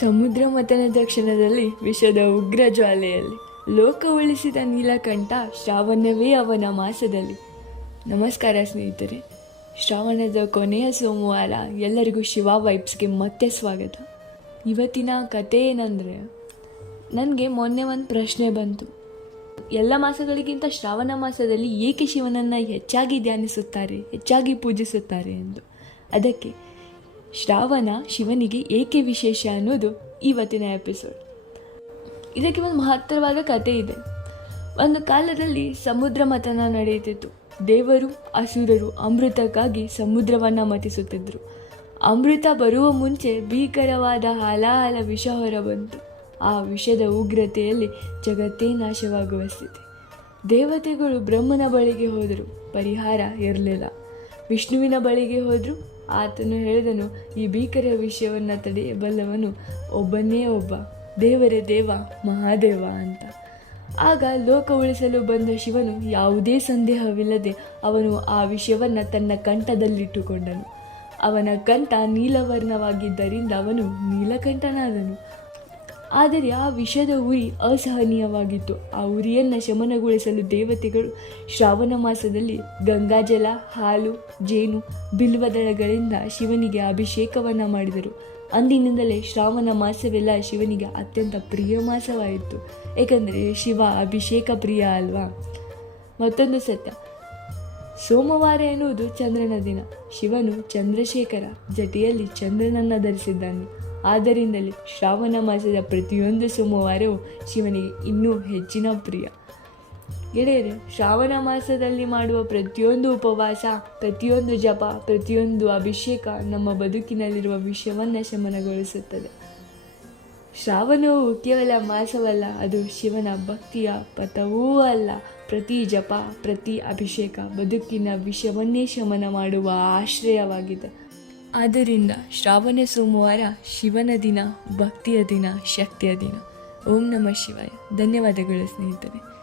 ಸಮುದ್ರ ಮಥನದ ಕ್ಷಣದಲ್ಲಿ ವಿಷದ ಉಗ್ರ ಜ್ವಾಲೆಯಲ್ಲಿ ಲೋಕ ಉಳಿಸಿದ ನೀಲಕಂಠ ಶ್ರಾವಣವೇ ಅವನ ಮಾಸದಲ್ಲಿ. ನಮಸ್ಕಾರ ಸ್ನೇಹಿತರೆ, ಶ್ರಾವಣದ ಕೊನೆಯ ಸೋಮವಾರ ಎಲ್ಲರಿಗೂ ಶಿವ ವೈಬ್ಸ್ಗೆ ಮತ್ತೆ ಸ್ವಾಗತ. ಇವತ್ತಿನ ಕತೆ ಏನಂದರೆ, ನನಗೆ ಮೊನ್ನೆ ಒಂದು ಪ್ರಶ್ನೆ ಬಂತು. ಎಲ್ಲ ಮಾಸಗಳಿಗಿಂತ ಶ್ರಾವಣ ಮಾಸದಲ್ಲಿ ಏಕೆ ಶಿವನನ್ನು ಹೆಚ್ಚಾಗಿ ಧ್ಯಾನಿಸುತ್ತಾರೆ, ಹೆಚ್ಚಾಗಿ ಪೂಜಿಸುತ್ತಾರೆ ಎಂದು. ಅದಕ್ಕೆ ಶ್ರಾವಣ ಶಿವನಿಗೆ ಏಕೆ ವಿಶೇಷ ಅನ್ನೋದು ಇವತ್ತಿನ ಎಪಿಸೋಡ್. ಇದಕ್ಕೆ ಒಂದು ಮಹತ್ತರವಾದ ಕತೆ ಇದೆ. ಒಂದು ಕಾಲದಲ್ಲಿ ಸಮುದ್ರ ಮಥನ ನಡೆಯುತ್ತಿತ್ತು. ದೇವರು ಅಸುರರು ಅಮೃತಕ್ಕಾಗಿ ಸಮುದ್ರವನ್ನು ಮಥಿಸುತ್ತಿದ್ದರು. ಅಮೃತ ಬರುವ ಮುಂಚೆ ಭೀಕರವಾದ ಹಲಾಹಲ ವಿಷ ಹೊರಬಂತು. ಆ ವಿಷದ ಉಗ್ರತೆಯಲ್ಲಿ ಜಗತ್ತೇ ನಾಶವಾಗುವ ಸ್ಥಿತಿ. ದೇವತೆಗಳು ಬ್ರಹ್ಮನ ಬಳಿಗೆ ಹೋದರು, ಪರಿಹಾರ ಇರಲಿಲ್ಲ. ವಿಷ್ಣುವಿನ ಬಳಿಗೆ ಹೋದರು. ಆತನು ಹೇಳಿದನು, ಈ ಭೀಕರ ವಿಷಯವನ್ನು ತಡೆಯಬಲ್ಲವನು ಒಬ್ಬನೇ ಒಬ್ಬ, ದೇವರೇ ದೇವ ಮಹಾದೇವ ಅಂತ. ಆಗ ಲೋಕ ಉಳಿಸಲು ಬಂದ ಶಿವನು ಯಾವುದೇ ಸಂದೇಹವಿಲ್ಲದೆ ಅವನು ಆ ವಿಷಯವನ್ನು ತನ್ನ ಕಂಠದಲ್ಲಿಟ್ಟುಕೊಂಡನು. ಅವನ ಕಂಠ ನೀಲವರ್ಣವಾಗಿದ್ದರಿಂದ ಅವನು ನೀಲಕಂಠನಾದನು. ಆದರೆ ಆ ವಿಷದ ಉರಿ ಅಸಹನೀಯವಾಗಿತ್ತು. ಆ ಉರಿಯನ್ನು ಶಮನಗೊಳಿಸಲು ದೇವತೆಗಳು ಶ್ರಾವಣ ಮಾಸದಲ್ಲಿ ಗಂಗಾಜಲ, ಹಾಲು, ಜೇನು, ಬಿಲ್ವದಳಗಳಿಂದ ಶಿವನಿಗೆ ಅಭಿಷೇಕವನ್ನು ಮಾಡಿದರು. ಅಂದಿನಿಂದಲೇ ಶ್ರಾವಣ ಮಾಸವೆಲ್ಲ ಶಿವನಿಗೆ ಅತ್ಯಂತ ಪ್ರಿಯ ಮಾಸವಾಯಿತು. ಏಕೆಂದರೆ ಶಿವ ಅಭಿಷೇಕ ಪ್ರಿಯ ಅಲ್ವಾ. ಮತ್ತೊಂದು ಸತ್ಯ, ಸೋಮವಾರ ಎನ್ನುವುದು ಚಂದ್ರನ ದಿನ. ಶಿವನು ಚಂದ್ರಶೇಖರ, ಜಟೆಯಲ್ಲಿ ಚಂದ್ರನನ್ನು ಧರಿಸಿದ್ದಾನೆ. ಆದ್ದರಿಂದಲೇ ಶ್ರಾವಣ ಮಾಸದ ಪ್ರತಿಯೊಂದು ಸೋಮವಾರವೂ ಶಿವನಿಗೆ ಇನ್ನೂ ಹೆಚ್ಚಿನ ಪ್ರಿಯ. ಗೆಳೆಯರೆ, ಶ್ರಾವಣ ಮಾಸದಲ್ಲಿ ಮಾಡುವ ಪ್ರತಿಯೊಂದು ಉಪವಾಸ, ಪ್ರತಿಯೊಂದು ಜಪ, ಪ್ರತಿಯೊಂದು ಅಭಿಷೇಕ ನಮ್ಮ ಬದುಕಿನಲ್ಲಿರುವ ವಿಷಯವನ್ನು ಶಮನಗೊಳಿಸುತ್ತದೆ. ಶ್ರಾವಣವು ಕೇವಲ ಮಾಸವಲ್ಲ, ಅದು ಶಿವನ ಭಕ್ತಿಯ ಪಥವೂ ಅಲ್ಲ. ಪ್ರತಿ ಜಪ, ಪ್ರತಿ ಅಭಿಷೇಕ ಬದುಕಿನ ವಿಷಯವನ್ನೇ ಶಮನ ಮಾಡುವ ಆಶ್ರಯವಾಗಿದೆ. ಆದ್ದರಿಂದ ಶ್ರಾವಣ ಸೋಮವಾರ ಶಿವನ ದಿನ, ಭಕ್ತಿಯ ದಿನ, ಶಕ್ತಿಯ ದಿನ. ಓಂ ನಮಃ ಶಿವಾಯ. ಧನ್ಯವಾದಗಳು ಸ್ನೇಹಿತರೆ.